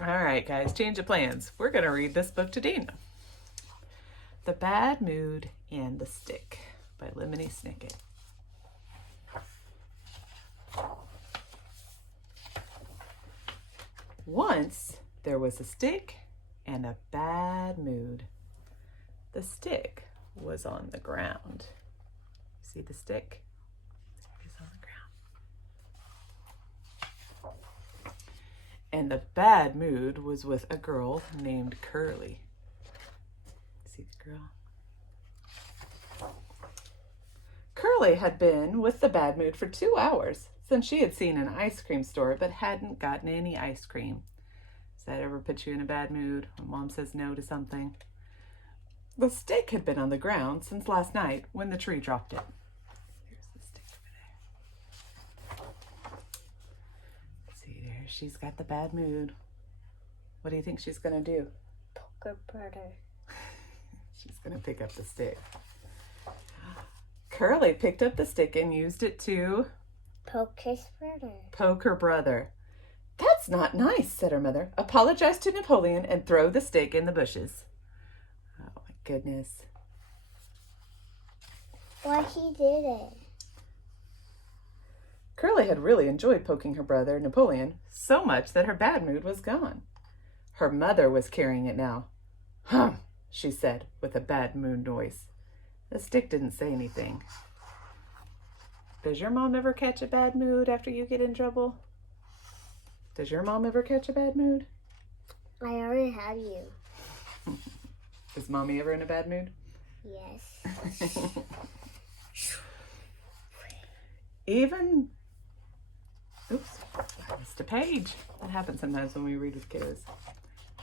All right, guys, change of plans. We're going to read this book to Dana. The Bad Mood and the Stick by Lemony Snicket. Once there was a stick and a bad mood. The stick was on the ground. See the stick? It's on the ground. And the bad mood was with a girl named Curly. See the girl? Curly had been with the bad mood for 2 hours since she had seen an ice cream store but hadn't gotten any ice cream. Does that ever put you in a bad mood when Mom says no to something? The stick had been on the ground since last night when the tree dropped it. Here's the stick over there. See there, she's got the bad mood. What do you think she's going to do? Poke her brother. She's going to pick up the stick. Curly picked up the stick and used it to Poke his brother. poke her brother. That's not nice, said her mother. Apologize to Napoleon and throw the stick in the bushes. Oh my goodness. Why he did it? Curly had really enjoyed poking her brother, Napoleon, so much that her bad mood was gone. Her mother was carrying it now. Hum, she said with a bad mood noise. The stick didn't say anything. Does your mom ever catch a bad mood after you get in trouble? Does your mom ever catch a bad mood? I already have you. Is Mommy ever in a bad mood? Yes. Oops, I missed a page. That happens sometimes when we read with kiddos.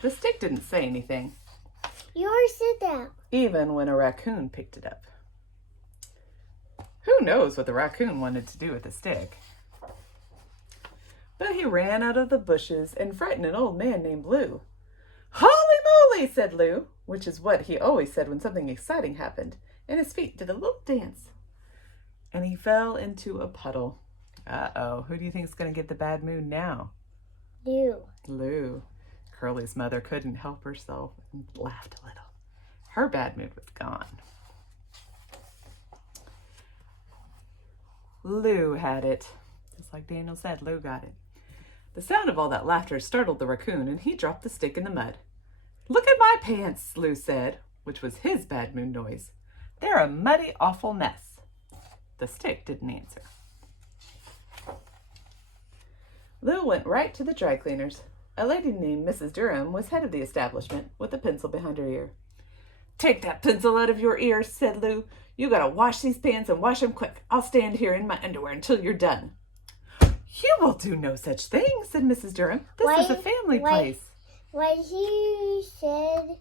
The stick didn't say anything, You already said that. even when a raccoon picked it up. Who knows what the raccoon wanted to do with the stick? But he ran out of the bushes and frightened an old man named Lou. Holy moly, said Lou, which is what he always said when something exciting happened, and his feet did a little dance. And he fell into a puddle. Uh-oh, who do you think is going to get the bad mood now? You. Lou. Curly's mother couldn't help herself and laughed a little. Her bad mood was gone. Lou had it. Just like Daniel said, Lou got it. The sound of all that laughter startled the raccoon, and he dropped the stick in the mud. Look at my pants, Lou said, which was his bad mood noise. They're a muddy, awful mess. The stick didn't answer. Lou went right to the dry cleaners. A lady named Mrs. Durham was head of the establishment, with a pencil behind her ear. Take that pencil out of your ear, said Lou. You gotta wash these pants and wash them quick. I'll stand here in my underwear until you're done. You will do no such thing, said Mrs. Durham. This is a family place. Why he said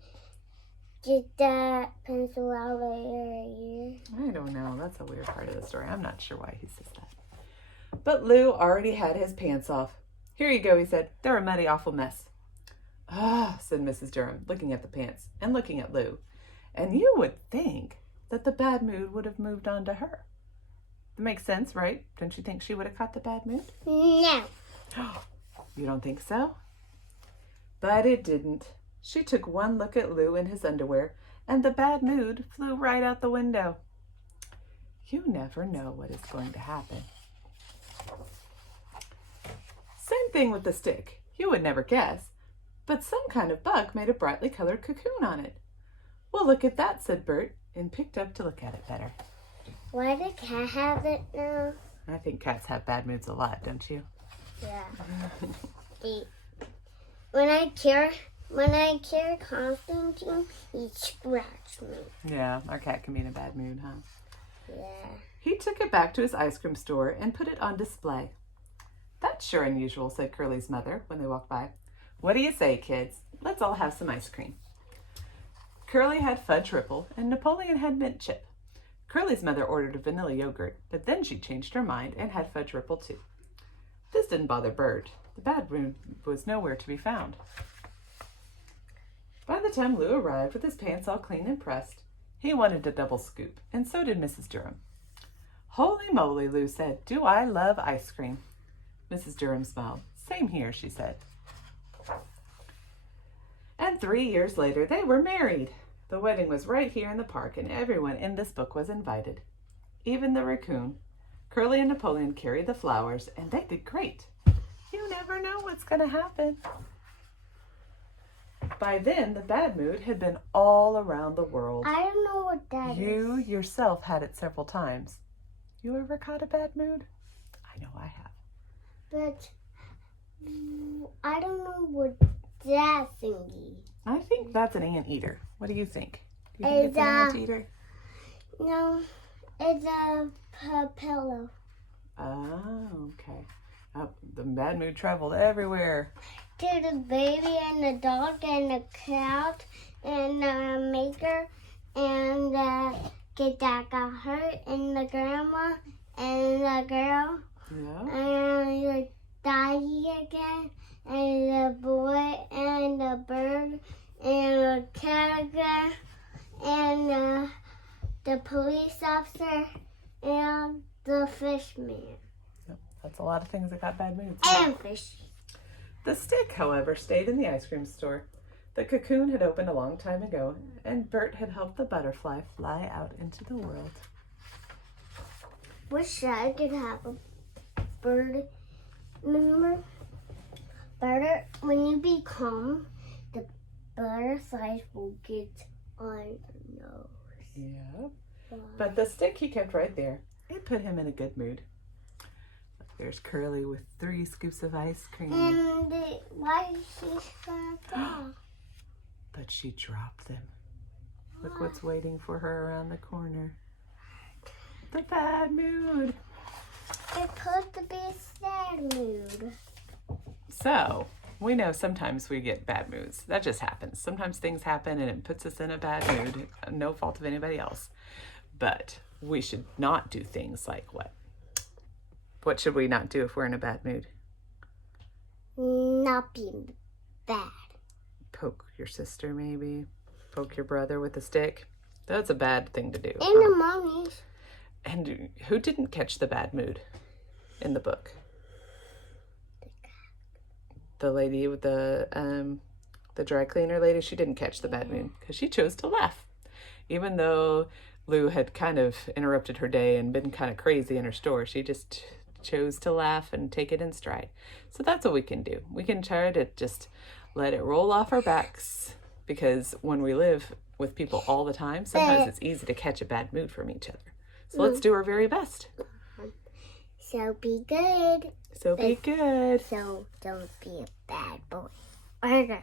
get that pencil out of your ear? I don't know. That's a weird part of the story. I'm not sure why he says that. But Lou already had his pants off. Here you go, he said. They're a muddy, awful mess. Ah, said Mrs. Durham, looking at the pants and looking at Lou. And you would think that the bad mood would have moved on to her. That makes sense, right? Don't you think she would have caught the bad mood? No. You don't think so? But it didn't. She took one look at Lou in his underwear, and the bad mood flew right out the window. You never know what is going to happen. Same thing with the stick. You would never guess, but some kind of bug made a brightly colored cocoon on it. Well, look at that, said Bert, and picked up to look at it better. Why did cat have it now? I think cats have bad moods a lot, don't you? Yeah. When I care Constantine, he scratched me. Yeah, our cat can be in a bad mood, huh? Yeah. He took it back to his ice cream store and put it on display. That's sure unusual, said Curly's mother when they walked by. What do you say, kids? Let's all have some ice cream. Curly had fudge ripple and Napoleon had mint chip. Curly's mother ordered a vanilla yogurt, but then she changed her mind and had fudge ripple too. This didn't bother Bert. The bad mood was nowhere to be found. By the time Lou arrived with his pants all clean and pressed, he wanted a double scoop, and so did Mrs. Durham. Holy moly, Lou said. Do I love ice cream? Mrs. Durham smiled. Same here, she said. And 3 years later, they were married. The wedding was right here in the park, and everyone in this book was invited. Even the raccoon. Curly and Napoleon carried the flowers, and they did great. You never know what's going to happen. By then, the bad mood had been all around the world. I don't know what that is. You yourself had it several times. You ever caught a bad mood? I know I have. But I don't know what that thingy. I think that's an anteater. What do you think? Do you think it's an anteater? No, it's a pillow. Oh, okay. The bad mood traveled everywhere. To the baby and the dog and the cat and the maker and the kid that got hurt and the grandma and the girl Yeah. and the daddy again and the boy and the bird and the cat again and the police officer and the fish man. Yep. That's a lot of things that got bad moods. And fish. The stick, however, stayed in the ice cream store. The cocoon had opened a long time ago, and Bert had helped the butterfly fly out into the world. Wish I could have a bird. Remember, bird, when you become, the butterflies will get on your nose. Yeah. But the stick he kept right there. It put him in a good mood. There's Curly with 3 scoops of ice cream. And why is she gonna fall? But she dropped them. Look what's waiting for her around the corner. The bad mood. It's supposed to be a sad mood. So, we know sometimes we get bad moods. That just happens. Sometimes things happen and it puts us in a bad mood. No fault of anybody else. But we should not do things like what? What should we not do if we're in a bad mood? Not being bad. Poke your sister, maybe. Poke your brother with a stick. That's a bad thing to do. And the mommies. And who didn't catch the bad mood in the book? The lady with the dry cleaner lady, she didn't catch the bad mood because she chose to laugh. Even though Lou had kind of interrupted her day and been kind of crazy in her store, she just chose to laugh and take it in stride. So that's what we can do. We can try to just let it roll off our backs, because when we live with people all the time, sometimes it's easy to catch a bad mood from each other. So let's do our very best. So be good. So be good. So don't be a bad boy or girl.